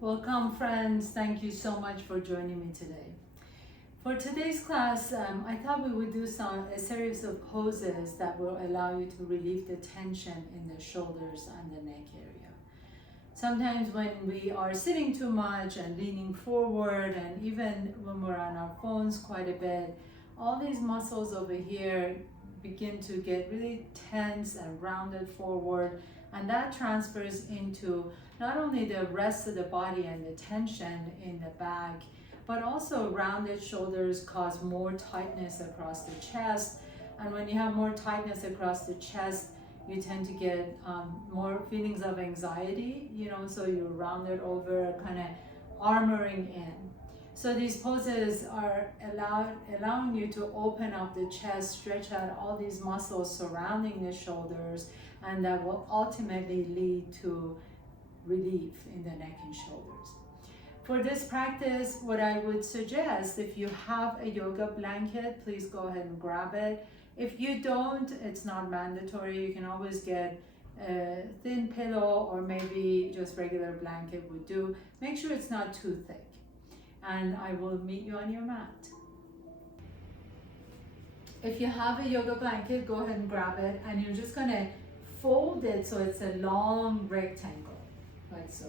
Welcome, friends. Thank you so much for joining me today. For today's class, I thought we would do a series of poses that will allow you to relieve the tension in the shoulders and the neck area. Sometimes when we are sitting too much and leaning forward, and even when we're on our phones quite a bit, all these muscles over here begin to get really tense and rounded forward, and that transfers into not only the rest of the body and the tension in the back, but also rounded shoulders cause more tightness across the chest. And when you have more tightness across the chest, you tend to get more feelings of anxiety, so you're rounded over, kind of armoring in. So these poses are allowing you to open up the chest, stretch out all these muscles surrounding the shoulders, and that will ultimately lead to relief in the neck and shoulders. For this practice, what I would suggest, if you have a yoga blanket, please go ahead and grab it. If you don't, it's not mandatory. You can always get a thin pillow, or maybe just regular blanket would do. Make sure it's not too thick. And I will meet you on your mat. If you have a yoga blanket, go ahead and grab it, and you're just gonna fold it so it's a long rectangle, like so.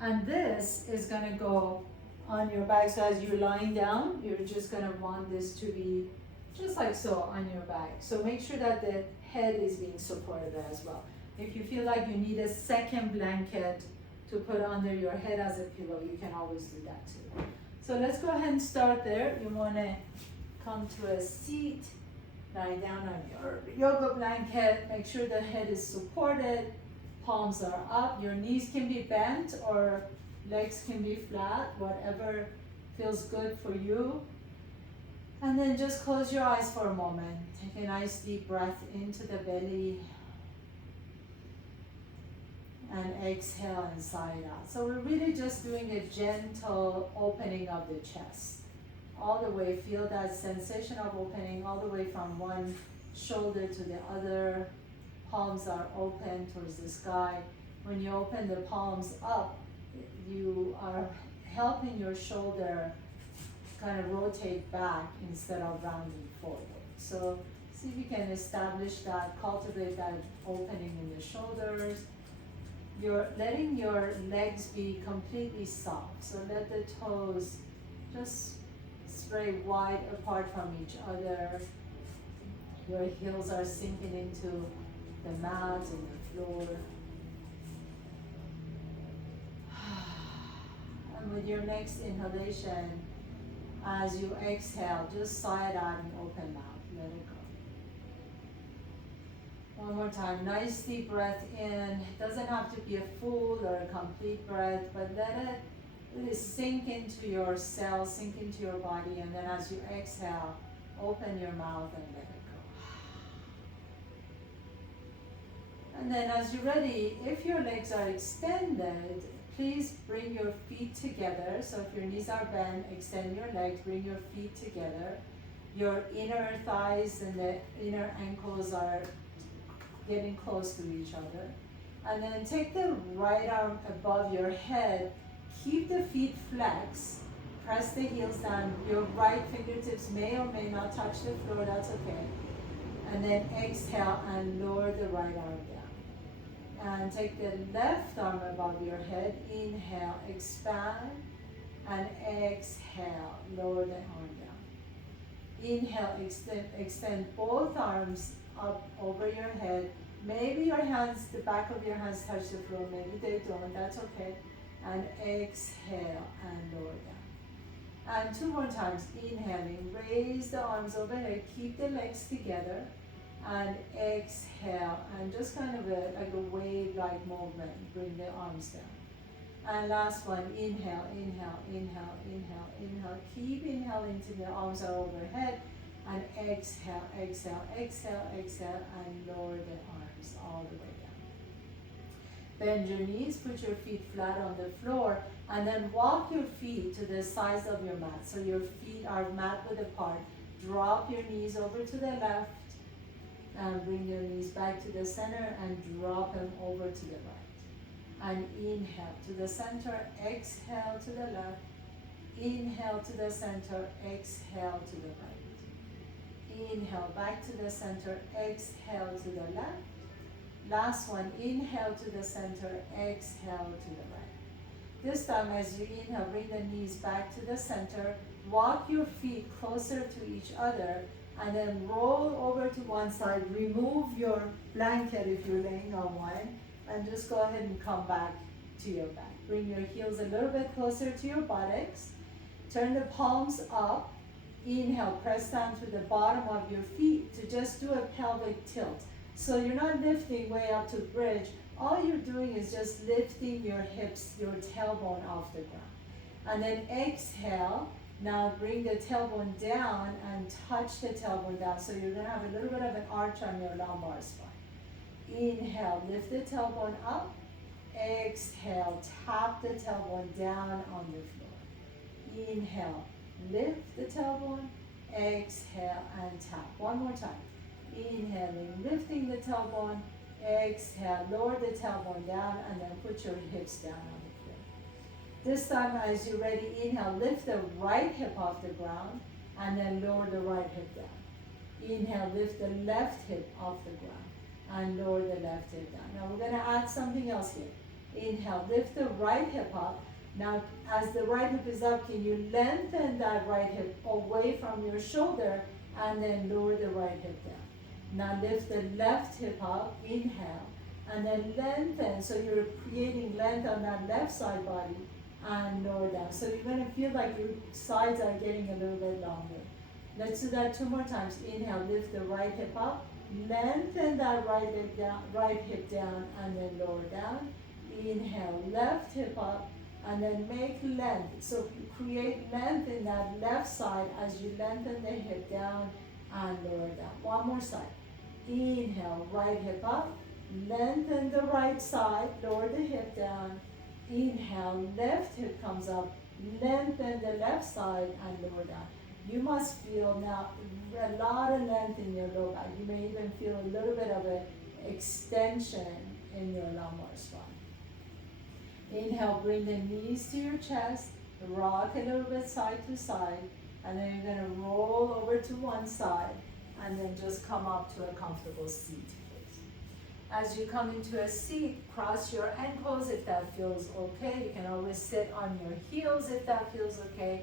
And this is gonna go on your back. So as you're lying down, you're just gonna want this to be just like so on your back. So make sure that the head is being supported as well. If you feel like you need a second blanket to put under your head as a pillow, you can always do that too. So let's go ahead and start there. You wanna come to a seat, lie down on your yoga blanket, make sure the head is supported, palms are up, your knees can be bent or legs can be flat, whatever feels good for you. And then just close your eyes for a moment. Take a nice deep breath into the belly and exhale and sigh it out. So we're really just doing a gentle opening of the chest. All the way, feel that sensation of opening all the way from one shoulder to the other. Palms are open towards the sky. When you open the palms up, you are helping your shoulder kind of rotate back instead of rounding forward. So see if you can establish that, cultivate that opening in the shoulders. You're letting your legs be completely soft. So let the toes just spray wide apart from each other. Your heels are sinking into the mat and the floor. And with your next inhalation, as you exhale, just sigh it out and open mouth. Let it go. One more time. Nice deep breath in. It doesn't have to be a full or a complete breath, but let it really sink into your cells, sink into your body, and then as you exhale, open your mouth and let it go. And then as you're ready, if your legs are extended, please bring your feet together. So if your knees are bent, extend your legs, bring your feet together. Your inner thighs and the inner ankles are getting close to each other. And then take the right arm above your head. Keep the feet flexed. Press the heels down. Your right fingertips may or may not touch the floor, that's okay. And then exhale and lower the right arm down. And take the left arm above your head. Inhale, expand. And exhale, lower the arm down. Inhale, extend both arms up over your head. Maybe your hands, the back of your hands touch the floor. Maybe they don't, that's okay. And exhale and lower down. And two more times. Inhaling, raise the arms overhead, keep the legs together. And exhale, and just kind of like a wave-like movement, bring the arms down. And last one, inhale, inhale, inhale, inhale, inhale. Keep inhaling till the arms are overhead. And exhale, exhale, exhale, exhale, and lower the arms all the way down. Bend your knees, put your feet flat on the floor, and then walk your feet to the sides of your mat. So your feet are mat width apart. Drop your knees over to the left, and bring your knees back to the center and drop them over to the right. And inhale to the center, exhale to the left. Inhale to the center, exhale to the right. Inhale back to the center, exhale to the left. Last one, inhale to the center, exhale to the right. This time as you inhale, bring the knees back to the center, walk your feet closer to each other, and then roll over to one side, remove your blanket if you're laying on one, and just go ahead and come back to your back. Bring your heels a little bit closer to your buttocks, turn the palms up, inhale, press down to the bottom of your feet to just do a pelvic tilt. So you're not lifting way up to bridge. All you're doing is just lifting your hips, your tailbone off the ground. And then exhale. Now bring the tailbone down and touch the tailbone down. So you're gonna have a little bit of an arch on your lumbar spine. Inhale, lift the tailbone up. Exhale, tap the tailbone down on the floor. Inhale, lift the tailbone. Exhale and tap. One more time. Inhaling, lifting the tailbone. Exhale, lower the tailbone down, and then put your hips down on the floor. This time, as you're ready, inhale, lift the right hip off the ground, and then lower the right hip down. Inhale, lift the left hip off the ground, and lower the left hip down. Now we're going to add something else here. Inhale, lift the right hip up. Now, as the right hip is up, can you lengthen that right hip away from your shoulder, and then lower the right hip down. Now lift the left hip up, inhale, and then lengthen, so you're creating length on that left side body, and lower down. So you're going to feel like your sides are getting a little bit longer. Let's do that 2 more times. Inhale, lift the right hip up, lengthen that right hip down, and then lower down. Inhale, left hip up, and then make length. So create length in that left side as you lengthen the hip down and lower down. One more side. Inhale, right hip up, lengthen the right side, lower the hip down. Inhale, left hip comes up, lengthen the left side and lower down. You must feel now a lot of length in your low back. You may even feel a little bit of an extension in your lumbar spine. Inhale, bring the knees to your chest, rock a little bit side to side, and then you're going to roll over to one side, and then just come up to a comfortable seat, please. As you come into a seat, cross your ankles if that feels okay. You can always sit on your heels if that feels okay.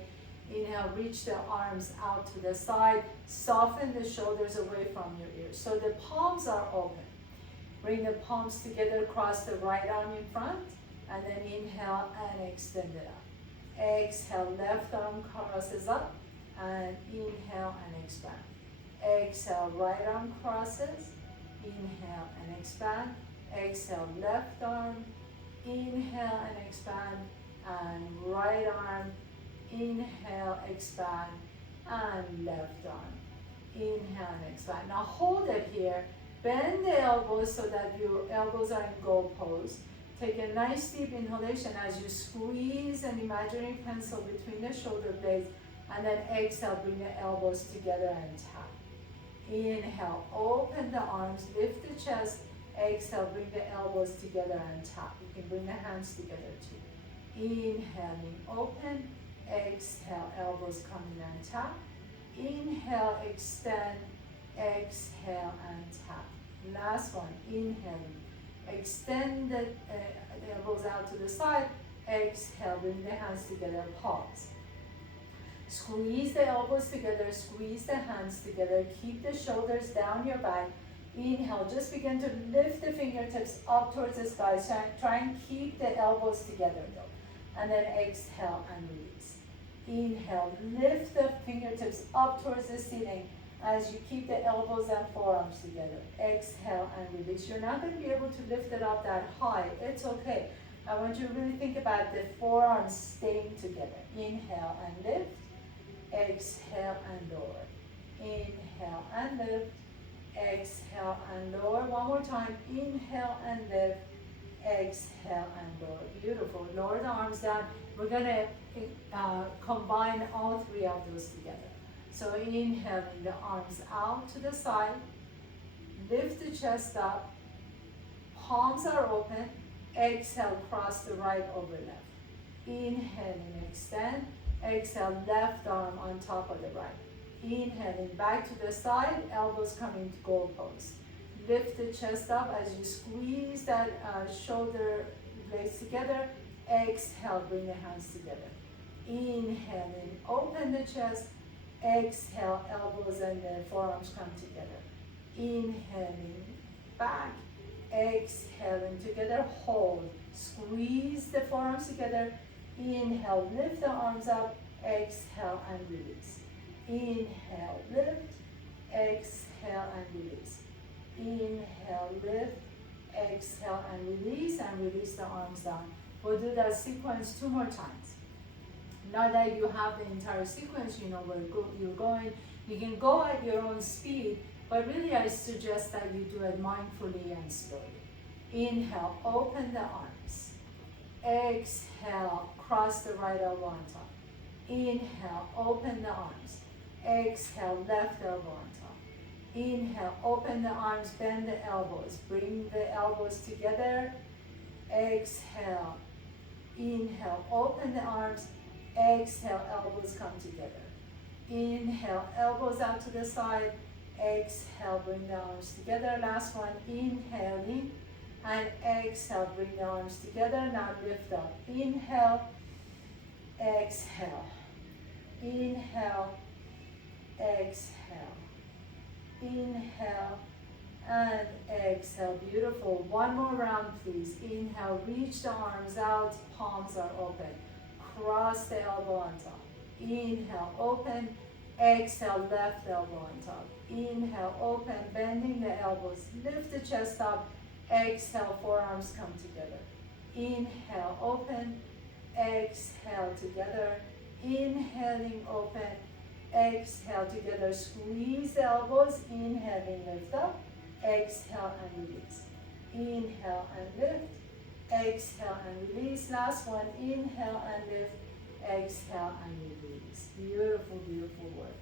Inhale, reach the arms out to the side, soften the shoulders away from your ears. So the palms are open. Bring the palms together, cross the right arm in front, and then inhale and extend it up. Exhale, left arm crosses up, and inhale and expand. Exhale, right arm crosses, inhale and expand. Exhale, left arm, inhale and expand, and right arm, inhale, expand, and left arm, inhale and expand. Now hold it here, bend the elbows so that your elbows are in goal pose. Take a nice deep inhalation as you squeeze an imaginary pencil between the shoulder blades, and then exhale, bring the elbows together and tap. Inhale, open the arms, lift the chest. Exhale, bring the elbows together and tap. You can bring the hands together too. Inhaling, open. Exhale, elbows coming and tap. Inhale, extend. Exhale and tap. Last one, inhaling. Extend the elbows out to the side. Exhale, bring the hands together, pause. Squeeze the elbows together, squeeze the hands together, keep the shoulders down your back. Inhale, just begin to lift the fingertips up towards the sky. Try and keep the elbows together though. And then exhale and release. Inhale, lift the fingertips up towards the ceiling as you keep the elbows and forearms together. Exhale and release. You're not going to be able to lift it up that high. It's okay. I want you to really think about the forearms staying together. Inhale and lift. Exhale and lower. Inhale and lift. Exhale and lower. One more time. Inhale and lift. Exhale and lower. Beautiful. Lower the arms down. We're going to combine all 3 of those together. So inhaling the arms out to the side. Lift the chest up. Palms are open. Exhale, cross the right over left. Inhaling, extend. Exhale, left arm on top of the right. Inhaling, back to the side, elbows coming to goal pose. Lift the chest up as you squeeze that shoulder blades together. Exhale, bring the hands together. Inhaling, open the chest. Exhale, elbows and the forearms come together. Inhaling, back. Exhaling, together, hold. Squeeze the forearms together. Inhale, lift the arms up. Exhale and release. Inhale, lift. Exhale and release. Inhale, lift. Exhale and release the arms down. We'll do that sequence 2 more times. Now that you have the entire sequence, you know where you're going. You can go at your own speed, but really I suggest that you do it mindfully and slowly. Inhale, open the arms. Exhale, cross the right elbow on top. Inhale, open the arms. Exhale, left elbow on top. Inhale, open the arms, bend the elbows. Bring the elbows together. Exhale. Inhale, open the arms. Exhale, elbows come together. Inhale, elbows out to the side. Exhale, bring the arms together. Last one, inhaling. And exhale, bring the arms together. Now lift up. Inhale, exhale. Inhale, exhale. Inhale and exhale. Beautiful. One more round, please. Inhale, reach the arms out, palms are open. Cross the elbow on top. Inhale, open. Exhale, left elbow on top. Inhale, open, bending the elbows. Lift the chest up. Exhale, forearms come together. Inhale, open. Exhale, together. Inhaling, open. Exhale, together. Squeeze the elbows. Inhaling, lift up. Exhale and release. Inhale and lift. Exhale and release. Last one. Inhale and lift. Exhale and release. Beautiful, beautiful work.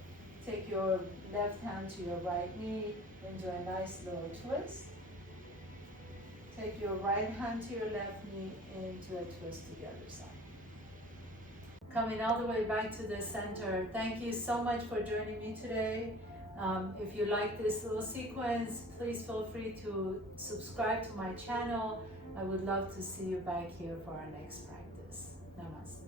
Take your left hand to your right knee into a nice little twist. Take your right hand to your left knee into a twist to the other side. Coming all the way back to the center. Thank you so much for joining me today. If you like this little sequence, please feel free to subscribe to my channel. I would love to see you back here for our next practice. Namaste.